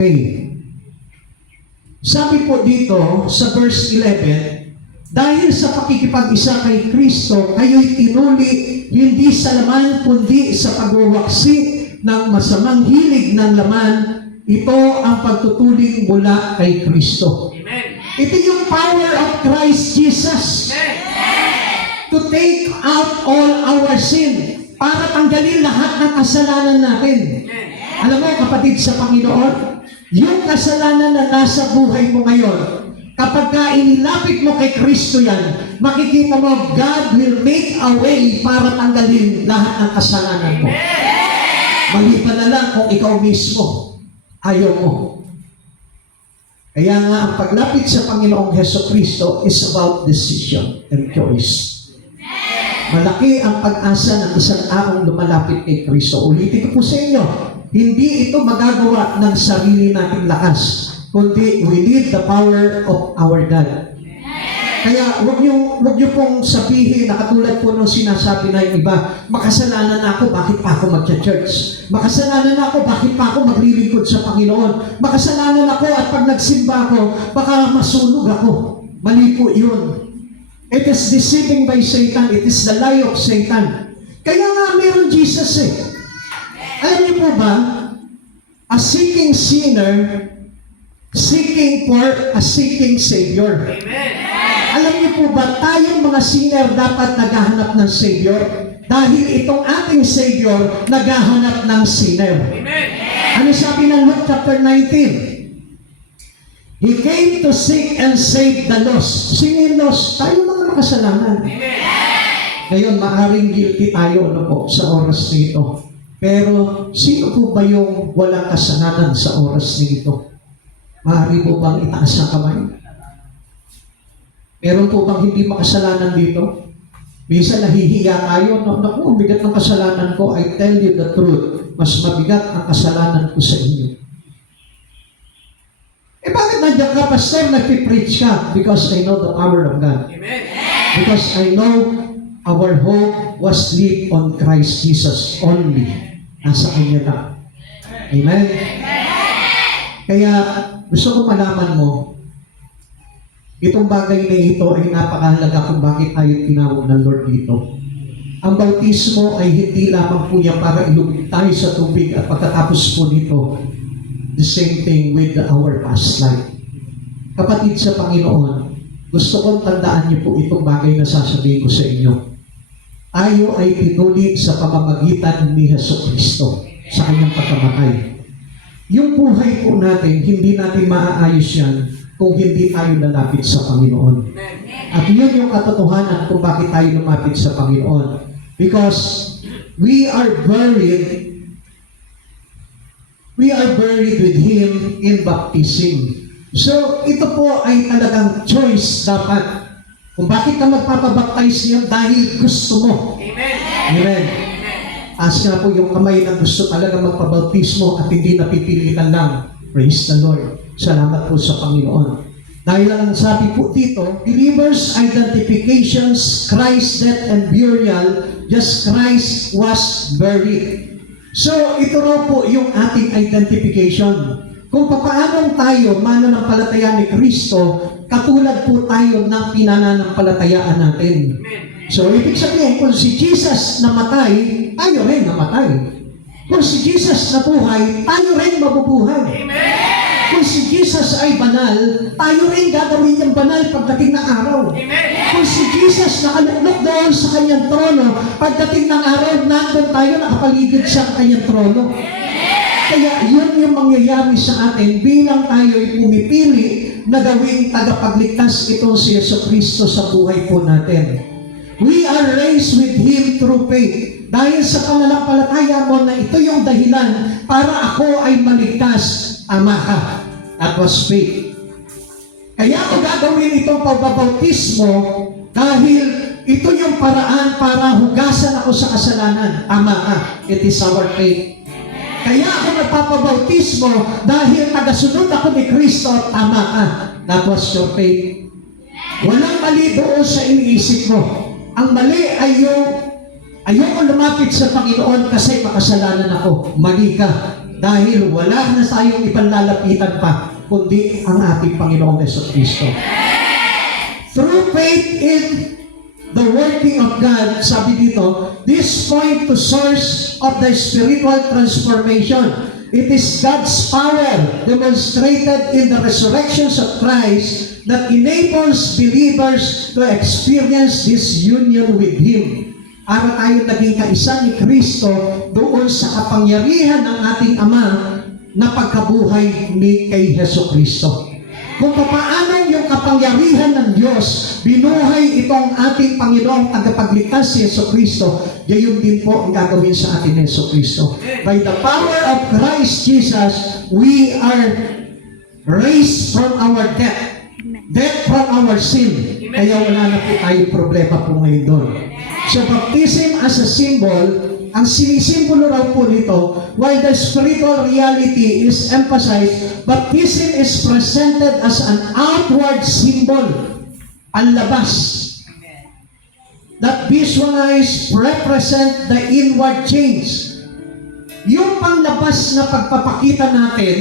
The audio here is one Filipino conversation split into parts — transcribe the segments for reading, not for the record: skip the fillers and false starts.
Okay. Sabi po dito sa verse 11, dahil sa pakikipag-isa kay Kristo, kayo'y tinuli hindi sa laman kundi sa pagwawaksi ng masamang hilig ng laman. Ito ang pagtutuling mula kay Kristo. Amen. Ito yung power of Christ Jesus. Amen. To take out all our sin. Para tanggalin lahat ng kasalanan natin. Amen. Alam mo, kapatid sa Panginoon, yung kasalanan na nasa buhay mo ngayon, kapag ka inilapit mo kay Kristo yan, makikita mo, God will make a way para tanggalin lahat ng kasalanan mo. Maliban na lang kung ikaw mismo ayaw mo. Kaya nga, ang paglapit sa Panginoong Hesukristo is about decision and choice. Malaki ang pag-asa ng isang taong lumalapit kay Kristo. Ulitin ko po sa inyo, hindi ito magagawa ng sarili nating lakas, kundi we need the power of our God. Kaya wag niyo pong sabihin na katulad po nung sinasabi na yung iba, makasalanan na ako, bakit pa ako magcha-church? Makasalanan na ako, bakit pa ako maglilingkod sa Panginoon? Makasalanan ako at pag nagsimba ako, baka masunog ako. Mali po yun. It is deceiving by Satan. It is the lie of Satan. Kaya nga meron Jesus eh. Alam niyo po ba, a seeking sinner, seeking for a seeking Savior. Amen. Alam niyo po ba, tayong mga sinner dapat naghahanap ng Savior? Dahil itong ating Savior, naghahanap ng sinner. Amen. Ano sabi ng Luke chapter 19? He came to seek and save the lost. Sino yung lost? Tayo mga makasalanan. Amen. Ngayon, maaaring guilty tayo po sa oras nito. Pero, sino po ba yung walang kasalanan sa oras nito? Maaari po bang itaas ang kamay? Meron po bang hindi makasalanan dito? Minsan nahihiya tayo, naku, ang bigat ng kasalanan ko. I tell you the truth, mas mabigat ang kasalanan ko sa inyo. Eh bakit nandiyan ka, pastor, nagpipreach ka? Because I know the power of God. Amen. Because I know our hope was laid on Christ Jesus only. Nasa Kanya na. Amen? Kaya gusto ko malaman mo, itong bagay na ito ay napakahalaga kung bakit tayo tinawag ng Lord dito. Ang bautismo ay hindi lamang po yan para ilubig tayo sa tubig at pagkatapos po nito, the same thing with our past life. Kapatid sa Panginoon, gusto kong tandaan niyo po itong bagay na sasabihin ko sa inyo. Tayo ay tinulig sa pamamagitan ni Hesukristo sa kanyang pagkamatay. Yung buhay po natin, hindi natin maaayos yan kung hindi tayo lalapit sa Panginoon. At yun yung katotohanan kung bakit tayo lumapit sa Panginoon. Because we are buried with Him in baptism. So, ito po ay talagang choice dapat. Kung bakit ka magpapabaptize niya, dahil gusto mo. Amen. Amen. Taas nga po yung kamay na gusto talaga magpabautismo at hindi napipilitan lang. Praise the Lord. Salamat po sa Panginoon. Dahil ang sabi po dito, believers' identifications, Christ's death and burial, just Christ was buried. So, ito raw po yung ating identification. Kung paano tayo mananampalataya ni Kristo, katulad po tayo ng pinananampalatayaan natin. So, ibig sabihin, kung si Jesus namatay, tayo rin namatay. Kung si Jesus nabuhay, tayo rin mabubuhay. Kung si Jesus ay banal, tayo rin gagawin niyang banal pagdating ng araw. Kung si Jesus nakaluklok doon sa kanyang trono, pagdating ng araw, nandun tayo nakapaligid sa kanyang trono. Kaya yun yung mangyayari sa atin bilang tayo ay pumipili na gawing tagapagligtas itong si Jesucristo sa buhay po natin. We are raised with Him through faith. Dahil sa pananampalataya mo na ito yung dahilan para ako ay maligtas, ama ka. That was faith. Kaya ako gagawin itong pagbabautismo dahil ito yung paraan para hugasan ako sa kasalanan. Ama ka. It is our faith. Kaya ako nagpapabautismo dahil tagasunod ako ni Kristo. Tama ka. That was your faith. Walang mali doon sa iniisip mo. Ang mali ay yung ayoko lumapit sa Panginoon kasi makasalanan ako. Mali ka. Dahil wala na tayong ibang lalapitan pa, kundi ang ating Panginoong Jesucristo. Through faith in the working of God, sabi dito, this point to source of the spiritual transformation. It is God's power demonstrated in the resurrections of Christ that enables believers to experience this union with Him. Para tayo naging kaisa ni Kristo doon sa kapangyarihan ng ating Ama na pagkabuhay ni kay Jesucristo. Kung paano yung kapangyarihan ng Diyos binuhay itong ating Panginoong tagapagligtas si Jesucristo, gayon din po ang gagawin sa atin ni Jesucristo. By the power of Christ Jesus, we are raised from our death. Death from our sin. Kaya wala na po tayong problema po ngayon doon. So baptism as a symbol, ang sinisimbolo raw po nito, while the spiritual reality is emphasized, baptism is presented as an outward symbol, ang labas, that visualize, represent the inward change. Yung panlabas na pagpapakita natin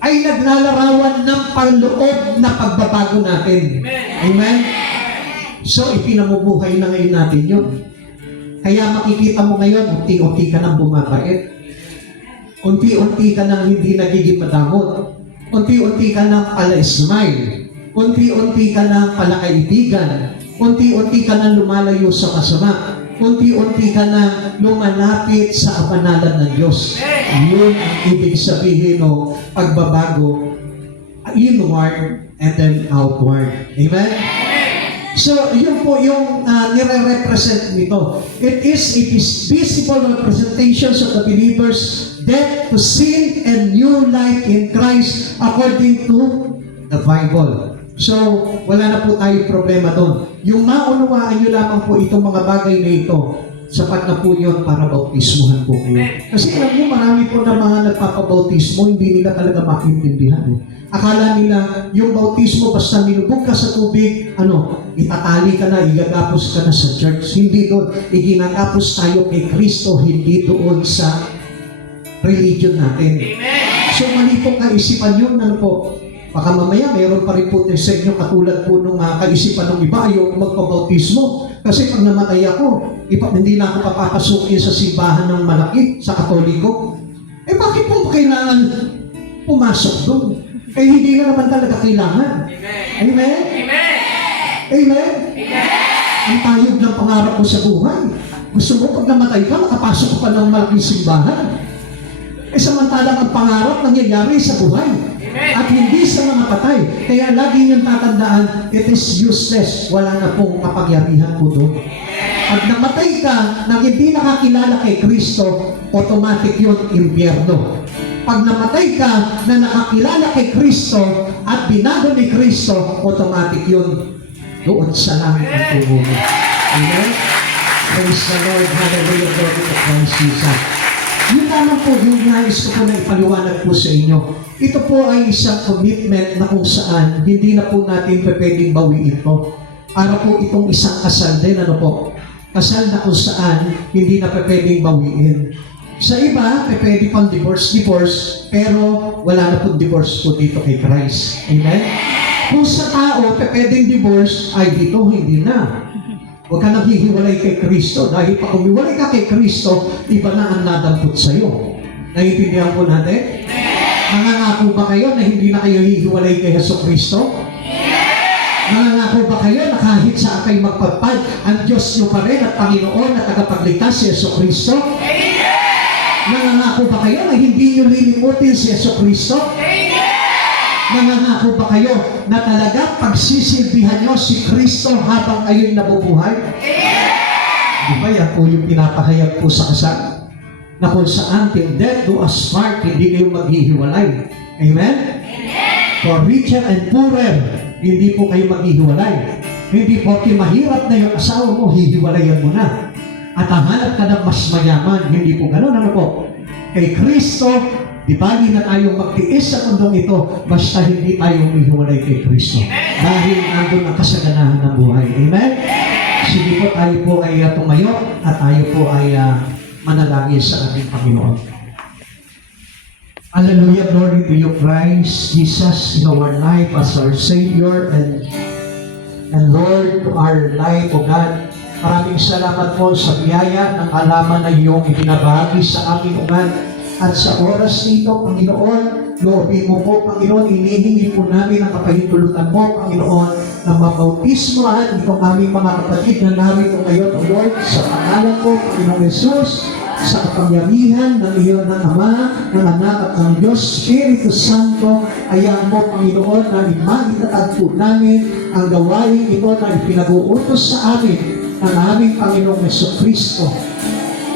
ay naglalarawan ng panloob na pagbabago natin. Amen? So, ipinamubuhay na ngayon natin yun. Kaya makikita mo ngayon, unti-unti ka nang bumabait. Unti-unti ka nang hindi nagiging madamot. Unti-unti ka nang pala-smile. Unti-unti ka nang pala-kaibigan. Unti-unti ka nang lumalayo sa masama. Unti-unti ka nang lumalapit sa kabanalan ng Diyos. Yun ang ibig sabihin ng pagbabago, inward and then outward. Amen? So, yun po yung nire-represent nito. It is visible representations of the believer's death to sin and new life in Christ according to the Bible. So, wala na po tayong problema doon. Yung maunawaan nyo lamang po itong mga bagay na ito, sapat na po yun para bautismuhan po kayo. Kasi alam nyo, marami po na mga nagpapabautismo, hindi nila talaga maintindihan. Akala nila, yung bautismo, basta minubog ka sa tubig, itatali ka na, igagapos ka na sa church. Hindi doon. Iginagapos tayo kay Kristo, hindi doon sa religion natin. So, mali po kaisipan yun, po. Baka mamaya, mayroon pa rin po sa inyo katulad po nung kaisipan ng iba, ayaw magbabautismo. Kasi pag namatay ako, hindi na ako papapasukin sa simbahan ng malaki, sa Katoliko. Bakit po kailangan pumasok doon? Hindi na naman talaga kailangan. Amen? Amen? Amen? Ang tayog ng pangarap mo sa buhay. Gusto mo pag namatay ka, makapasok ka pa ng malaking simbahan. Samantalang ang pangarap nangyayari sa buhay. At hindi sa mga patay. Kaya lagi niyong tatandaan, it is useless. Wala na pong kapangyarihan po doon. Pag namatay ka na hindi nakakilala kay Kristo, automatic yun, impyerno. Pag namatay ka na nakakilala kay Kristo at binago ni Kristo, automatic yun, doon sa langit ang tungo mo. Amen? Praise the Lord. Hallelujah. Glory to Christ Jesus. Yun naman po yung nais ko po na ipaliwanag po sa inyo. Ito po ay isang commitment na kung saan hindi na po natin pwedeng bawiin ito. Para po itong isang kasal din, kasal na kung saan hindi na pwedeng bawiin. Sa iba, pwede pang divorce, pero wala na pong divorce po dito kay Christ. Amen? Kung sa tao, pwedeng divorce, ay dito, hindi na. Huwag ka nang hihiwalay kay Kristo. Dahil pag umiwalay ka kay Kristo, iba na ang nadampot sa'yo. Naiintindihan po natin? Nangangako ba kayo na hindi na kayo hihiwalay kay Jesucristo? Nangangako ba kayo na kahit saan kayo magpagpad, ang Diyos nyo pa rin at Panginoon at tagapagligtas si Jesucristo? Nangangako ba kayo na hindi nyo lilimutin si Jesucristo? Nangangako ba kayo na talaga pagsisilbihan nyo si Kristo habang kayo'y nabubuhay? Di ba yan po yung pinapahayag po sa kasal? Na kung saan till death do us part, hindi kayo maghihiwalay. Amen? For richer and poorer, hindi po kayo maghihiwalay. Hindi po mahirap na yung asawa mo, hihiwalayan mo na. At hanap ka ng mas mayaman, hindi po ganun. Kay Kristo, di bali na tayong magtiis sa mundong ito, basta hindi tayo humihiwalay kay Kristo. Dahil nandun ang kasaganahan ng buhay. Amen? Sige po, tayo po ay tumayo at tayo po ay manalangin sa ating Panginoon. Hallelujah, glory to you, Christ Jesus, in our life as our Savior and Lord to our life, O God. Maraming salamat po sa biyaya ng alaman na iyong ibinabahagi sa amin, O God. At sa oras nito, Panginoon, loobin mo po, Panginoon, inihingi po namin ang kapahintulutan mo, Panginoon, na mabautismohan itong aming mga kapatid na narito ngayon, O Lord, sa pangalan po, Panginoong Jesus, sa kapangyarihan ng iyong ng Ama, ng Anak at ng Diyos, Espiritu Santo, ayaw mo, Panginoon, na imaitatag po namin ang gawain ito na ipinag-uutos sa amin ng aming Panginoong Jesucristo.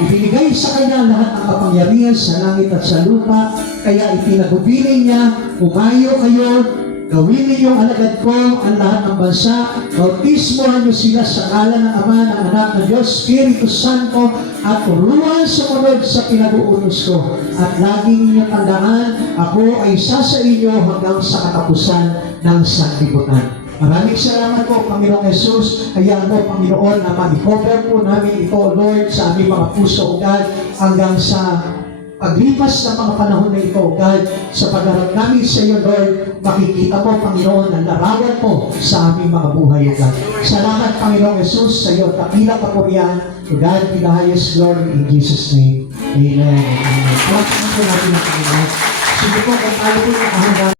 Ibinigay sa Kanya lahat ng kapangyarihan sa langit at sa lupa, kaya ipinagubilin niya, umayo kayo, gawin ninyong alagad ko ang lahat ng bansa, bautismohan niyo sila sa ngalan ng Ama, ng Anak, ng Diyos, Espiritu Santo, at turuan sumunod sa pinag-uutos ko. At laging ninyong tandaan, ako ay isa sa inyo hanggang sa katapusan ng sanlibutan. Maraming salamat po, Panginoong Jesus. Hayaan mo, Panginoon, na mag-cover po namin ito, Lord, sa aming mga puso, O God, hanggang sa paglipas ng mga panahon na ito, O God, sa pagharap namin sa iyo, Lord, makikita mo, Panginoon, ang larawan mo sa aming mga buhay, O God. Salamat, Panginoong Jesus, sa iyo, dakilang kapurihan, O God, be the highest glory in Jesus' name. Amen. Amen. Salamat po natin ang Panginoon. Sige po, kung tayo po nakahanda